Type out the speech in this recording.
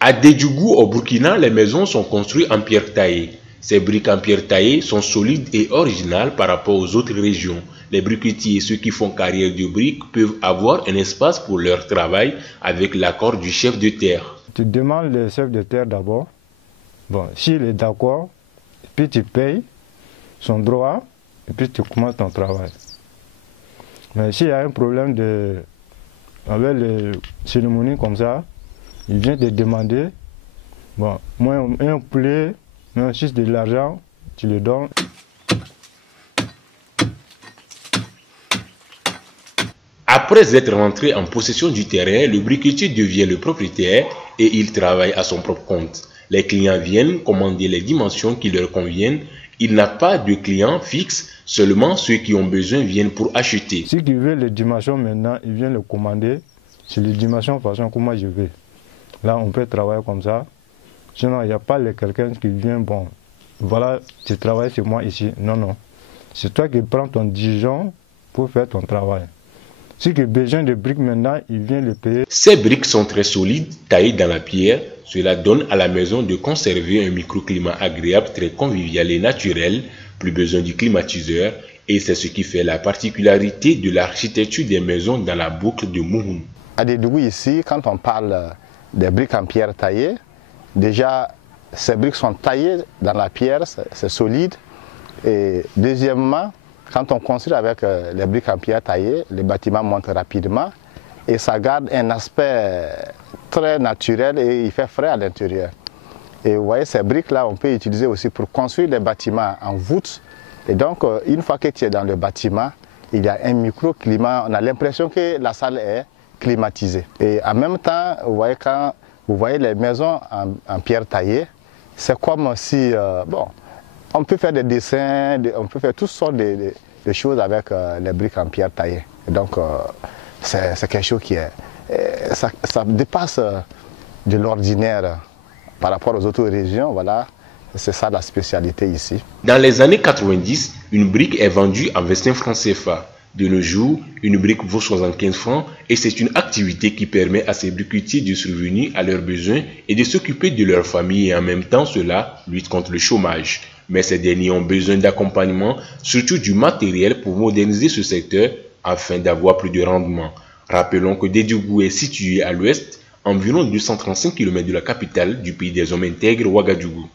À Dédiougou, au Burkina, les maisons sont construites en pierre taillée. Ces briques en pierre taillée sont solides et originales par rapport aux autres régions. Les briquetiers et ceux qui font carrière de briques peuvent avoir un espace pour leur travail avec l'accord du chef de terre. Tu demandes le chef de terre d'abord. Bon, s'il est d'accord, puis tu payes son droit et puis tu commences ton travail. Mais s'il y a un problème avec les cérémonies comme ça, il vient te demander, bon, moi un poulet, mais juste de l'argent, tu le donnes. Après être rentré en possession du terrain, le briquetier devient le propriétaire et il travaille à son propre compte. Les clients viennent commander les dimensions qui leur conviennent. Il n'a pas de client fixe, seulement ceux qui ont besoin viennent pour acheter. Ceux qui veulent les dimensions maintenant, ils viennent le commander. C'est les dimensions façon que moi je veux. Là, on peut travailler comme ça. Sinon, il n'y a pas quelqu'un qui vient, bon, voilà, tu travailles chez moi ici. Non, non. C'est toi qui prends ton dijon pour faire ton travail. Si tu as besoin de briques maintenant, il vient le payer. Ces briques sont très solides, taillées dans la pierre. Cela donne à la maison de conserver un microclimat agréable, très convivial et naturel. Plus besoin du climatiseur. Et c'est ce qui fait la particularité de l'architecture des maisons dans la boucle de Mouhoun. À Dédiougou ici, quand on parle des briques en pierre taillées, déjà ces briques sont taillées dans la pierre, c'est solide. Et deuxièmement, quand on construit avec les briques en pierre taillées, les bâtiments montent rapidement et ça garde un aspect très naturel et il fait frais à l'intérieur. Et vous voyez, ces briques-là, on peut utiliser aussi pour construire des bâtiments en voûte. Et donc, une fois que tu es dans le bâtiment, il y a un microclimat, on a l'impression que la salle est climatisée. Et en même temps, vous voyez, quand vous voyez les maisons en pierre taillée, c'est comme si, bon, on peut faire des dessins, on peut faire toutes sortes de choses avec les briques en pierre taillée. Et donc, c'est quelque chose qui est... Ça dépasse de l'ordinaire par rapport aux autres régions, voilà. C'est ça la spécialité ici. Dans les années 90, une brique est vendue à 25 francs CFA. De nos jours, une brique vaut 75 francs et c'est une activité qui permet à ces briquetiers de subvenir à leurs besoins et de s'occuper de leur famille et en même temps cela lutte contre le chômage. Mais ces derniers ont besoin d'accompagnement, surtout du matériel pour moderniser ce secteur afin d'avoir plus de rendement. Rappelons que Dédiougou est situé à l'ouest, environ 235 km de la capitale du pays des hommes intègres, Ouagadougou.